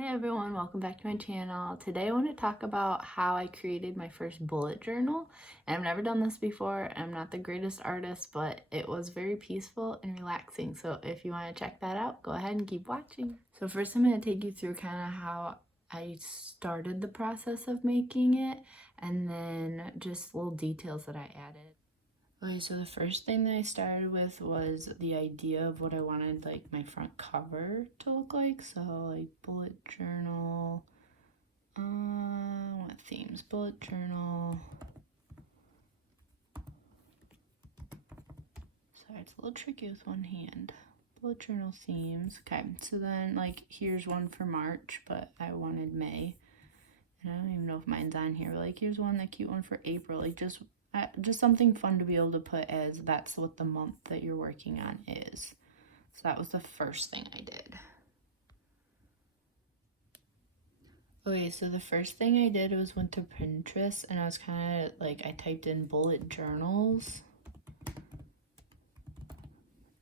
Hey everyone, welcome back to my channel. Today I want to talk about how I created my first bullet journal. And I've never done this before. I'm not the greatest artist, but it was very peaceful and relaxing. So if you want to check that out, go ahead and keep watching. So first I'm going to take you through kind of how I started the process of making it and then just little details that I added. Okay, so the first thing that I started with was the idea of what I wanted like my front cover to look like. So like bullet journal, what themes? Bullet journal. Sorry, it's a little tricky with one hand. Bullet journal themes. Okay, so then like here's one for March, but I wanted May. And I don't even know if mine's on here, but like here's one, that cute one for April. Like just something fun to be able to put as that's what the month that you're working on is. So that was the first thing I did. Okay, so the first thing I did was went to Pinterest and I was kind of like, I typed in bullet journals.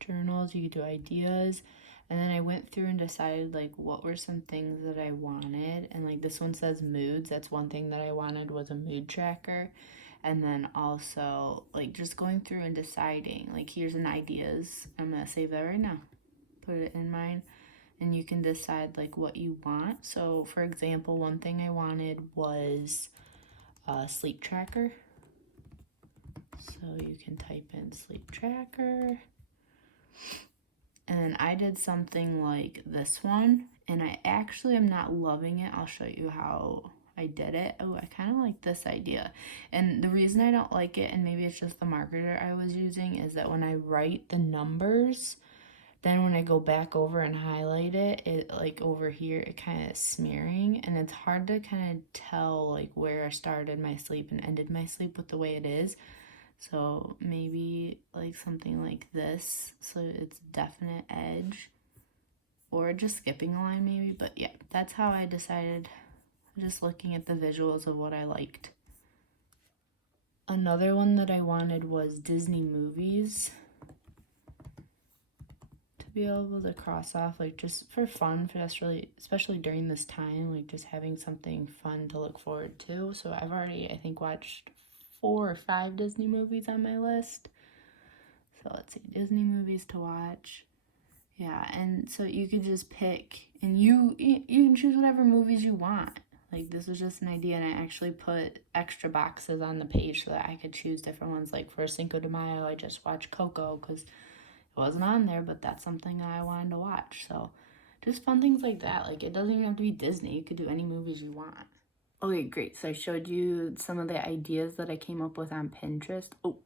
You could do ideas. And then I went through and decided like what were some things that I wanted. And like this one says moods. That's one thing that I wanted, was a mood tracker. And then also like just going through and deciding like here's an ideas. I'm gonna save that right now. Put it in mine. And you can decide like what you want. So for example, one thing I wanted was a sleep tracker. So you can type in sleep tracker. And then I did something like this one, and I actually am not loving it. I'll show you how I did it. Oh, I kind of like this idea. And the reason I don't like it, and maybe it's just the marketer I was using, is that when I write the numbers, then when I go back over and highlight it, it like over here, it kind of smearing, and it's hard to kind of tell like where I started my sleep and ended my sleep with the way it is. So maybe like something like this, so it's definite edge, or just skipping a line maybe. But yeah, that's how I decided, just looking at the visuals of what I liked. Another one that I wanted was Disney movies, to be able to cross off, like just for fun, for that's really, especially during this time, like just having something fun to look forward to. So I've already, I think, watched 4 or 5 Disney movies on my list. So let's see, Disney movies to watch. Yeah, and so you could just pick, and you can choose whatever movies you want. Like this was just an idea, and I actually put extra boxes on the page so that I could choose different ones. Like for Cinco de Mayo, I just watched Coco because it wasn't on there, but that's something I wanted to watch. So just fun things like that. Like it doesn't even have to be Disney. You could do any movies you want. Okay, great. So I showed you some of the ideas that I came up with on Pinterest. Oh,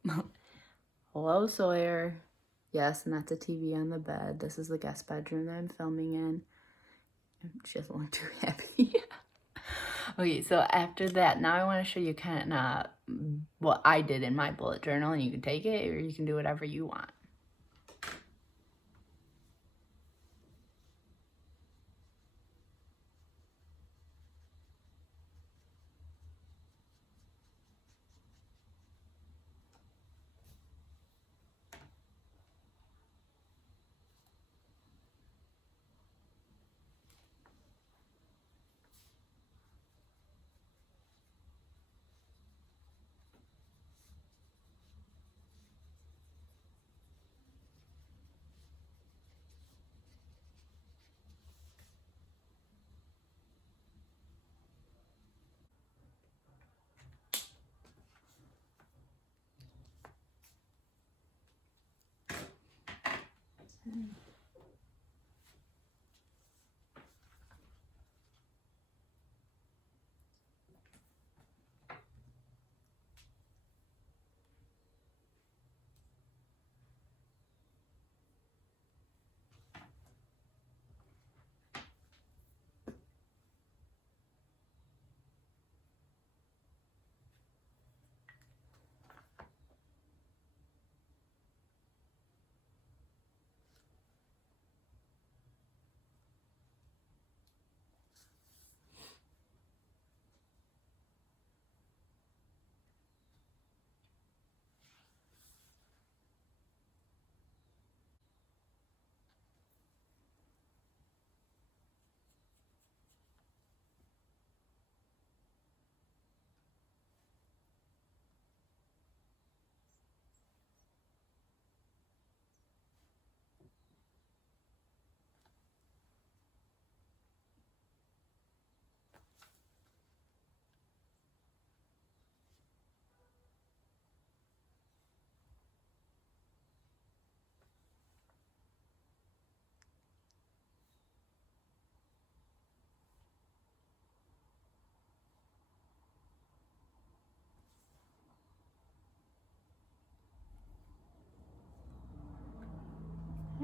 hello, Sawyer. Yes, and that's a TV on the bed. This is the guest bedroom that I'm filming in. She doesn't look too happy. Okay, so after that, now I want to show you kind of what I did in my bullet journal, and you can take it or you can do whatever you want.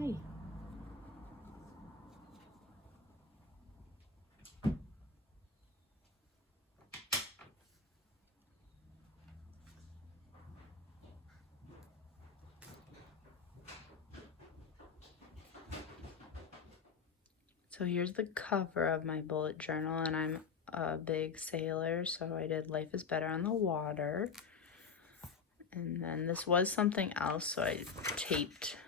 Hi. So here's the cover of my bullet journal, and I'm a big sailor, so I did Life is Better on the Water. And then this was something else, so I taped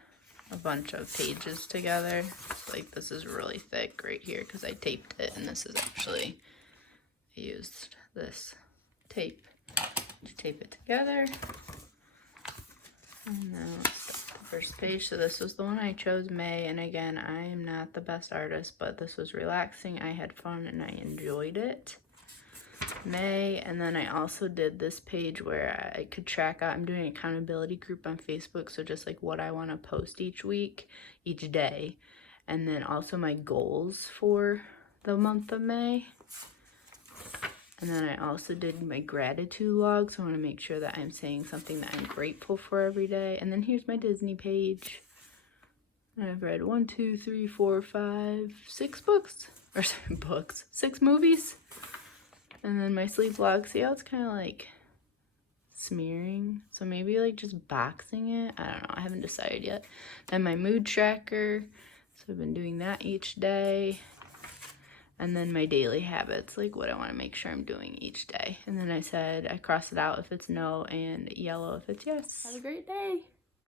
a bunch of pages together. Like, this is really thick right here because I taped it, and this is actually, I used this tape to tape it together. And now it's the first page. So this was the one I chose, May, and again, I am not the best artist, but this was relaxing. I had fun and I enjoyed it. May, and then I also did this page where I could track out. I'm doing an accountability group on Facebook, so just like what I want to post each week, each day, and then also my goals for the month of May. And then I also did my gratitude log, so I want to make sure that I'm saying something that I'm grateful for every day. And then here's my Disney page. I've read 1, 2, 3, 4, 5, 6 books, or 7 books, 6 movies. And then my sleep log, see how it's kind of like smearing? So maybe like just boxing it. I don't know. I haven't decided yet. Then my mood tracker. So I've been doing that each day. And then my daily habits, like what I want to make sure I'm doing each day. And then I said I cross it out if it's no and yellow if it's yes. Have a great day.